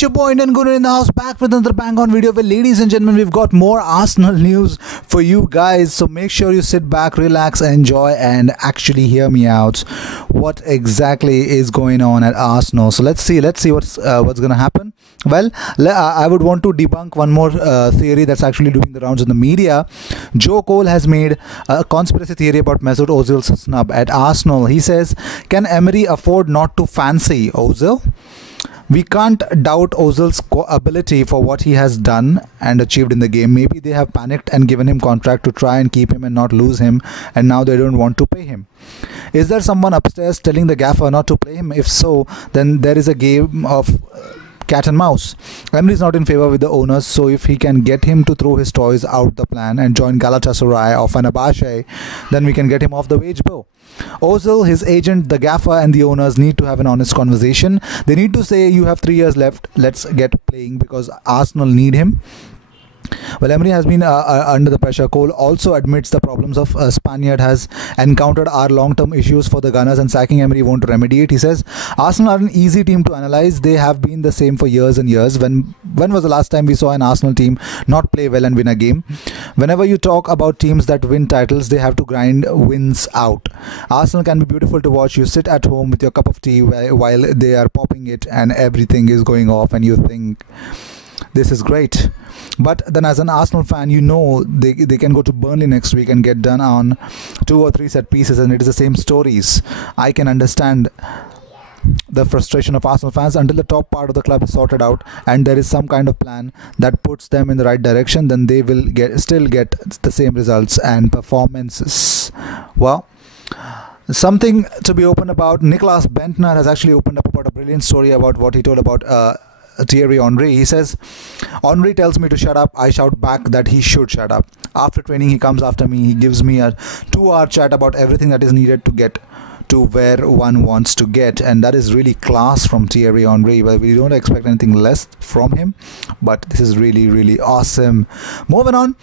It's your boy Indian Gooner in the house, back with another bang on video. Well, ladies and gentlemen, we've got more Arsenal news for you guys. So make sure you sit back, relax, enjoy, and actually hear me out. What exactly is going on at Arsenal? So let's see what's gonna happen. Well, I would want to debunk one more theory that's actually doing the rounds in the media. Joe Cole has made a conspiracy theory about Mesut Ozil's snub at Arsenal. He says, can Emery afford not to fancy Ozil? We can't doubt Ozil's ability for what he has done and achieved in the game. Maybe they have panicked and given him contract to try and keep him and not lose him, and now they don't want to pay him. Is there someone upstairs telling the gaffer not to play him? If so, then there is a game of cat and mouse. Emery is not in favor with the owners, so if he can get him to throw his toys out the plan and join Galatasaray or Fenerbahce, then we can get him off the wage bill. Ozil, his agent, the gaffer and the owners need to have an honest conversation. They need to say, you have 3 years left, let's get playing, because Arsenal need him. Well, Emery has been under the pressure. Cole also admits the problems of Spaniard has encountered are long-term issues for the Gunners, and sacking Emery won't remedy it. He says, Arsenal are an easy team to analyze. They have been the same for years and years. When was the last time we saw an Arsenal team not play well and win a game? Whenever you talk about teams that win titles, they have to grind wins out. Arsenal can be beautiful to watch. You sit at home with your cup of tea while they are popping it and everything is going off, and you think, this is great. But then as an Arsenal fan, you know they can go to Burnley next week and get done on 2 or 3 set pieces, and it is the same stories. I can understand the frustration of Arsenal fans until the top part of the club is sorted out and there is some kind of plan that puts them in the right direction. Then they will still get the same results and performances. Well, something to be open about. Nicolas Bentner has actually opened up about a brilliant story about what he told about Thierry Henry. He says, Henry tells me to shut up, I shout back that he should shut up. After training, he comes after me, he gives me a 2-hour chat about everything that is needed to get to where one wants to get, and that is really class from Thierry Henry. Well, we don't expect anything less from him, but this is really awesome. Moving on,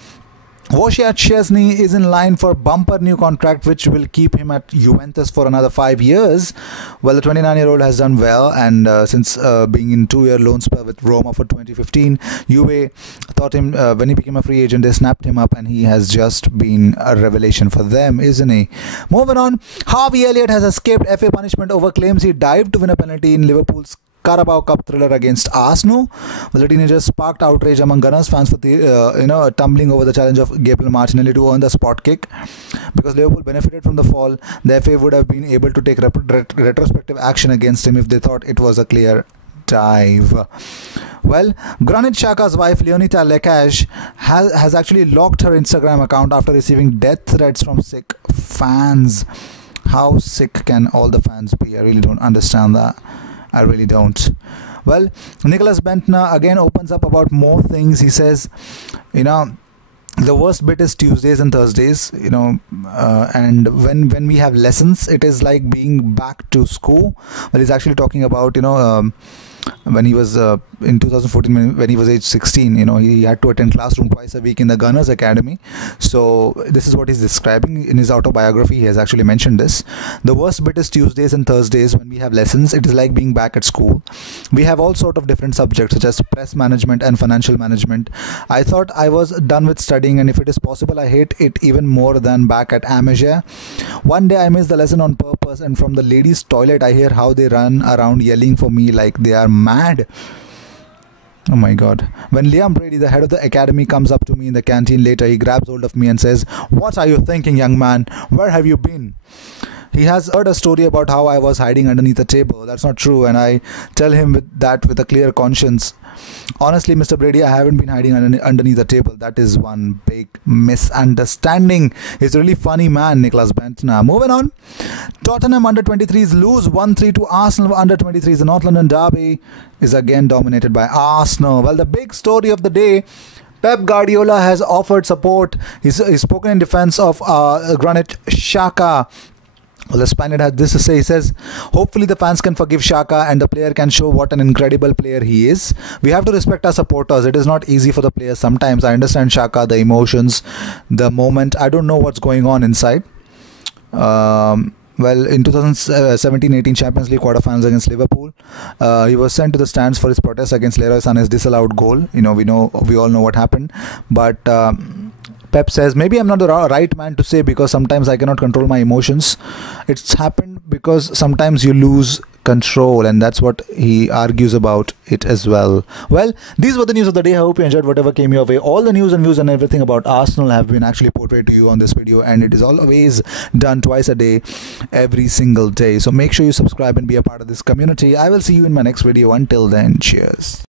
Wojciech Szczesny is in line for a bumper new contract which will keep him at Juventus for another 5 years. Well, the 29-year-old has done well, and since being in 2-year loan spell with Roma for 2015, Juve thought him, when he became a free agent, they snapped him up, and he has just been a revelation for them, isn't he? Moving on, Harvey Elliott has escaped FA punishment over claims he dived to win a penalty in Liverpool's Carabao Cup thriller against Arsenal. Well, the teenager sparked outrage among Gunners fans for the tumbling over the challenge of Gabriel Martinelli to earn the spot kick. Because Liverpool benefited from the fall, the FA would have been able to take retrospective action against him if they thought it was a clear dive. Well, Granit Xhaka's wife Leonita Lekaj has actually locked her Instagram account after receiving death threats from sick fans. How sick can all the fans be? I really don't understand that. I really don't. Well, Nicolas Bentner again opens up about more things. He says, the worst bit is Tuesdays and Thursdays, and when we have lessons, it is like being back to school. Well, he's actually talking about, when he was in 2014, when he was age 16, he had to attend classroom twice a week in the Gunners Academy. So this is what he's describing in his autobiography. He has actually mentioned this. The worst bit is Tuesdays and Thursdays when we have lessons. It is like being back at school. We have all sort of different subjects such as press management and financial management. I thought I was done with studying, and if it is possible, I hate it even more than back at amateur. One day I missed the lesson on purpose, and from the ladies' toilet I hear how they run around yelling for me like they are mad. Oh my god. When Liam Brady, the head of the academy, comes up to me in the canteen later, he grabs hold of me and says, what are you thinking, young man? Where have you been? He has heard a story about how I was hiding underneath a table. That's not true, and I tell him with a clear conscience. Honestly, Mr. Brady, I haven't been hiding underneath the table. That is one big misunderstanding. He's a really funny man, Nicolas Bentner. Moving on, Tottenham under-23s lose 1-3 to Arsenal under-23s. The North London derby is again dominated by Arsenal. Well, the big story of the day, Pep Guardiola has offered support. He's spoken in defense of Granit Xhaka. Well, the Spaniard had this to say. He says, hopefully the fans can forgive Xhaka and the player can show what an incredible player he is. We have to respect our supporters. It is not easy for the players sometimes. I understand Xhaka, the emotions, the moment. I don't know what's going on inside. well, in 2017-18 Champions League quarterfinals against Liverpool, he was sent to the stands for his protest against Leroy Sané's disallowed goal. We all know what happened, but Pep says, maybe I'm not the right man to say, because sometimes I cannot control my emotions. It's happened because sometimes you lose control, and that's what he argues about it as well. Well, these were the news of the day. I hope you enjoyed whatever came your way. All the news and views and everything about Arsenal have been actually portrayed to you on this video, and it is always done twice a day, every single day. So make sure you subscribe and be a part of this community. I will see you in my next video. Until then, cheers.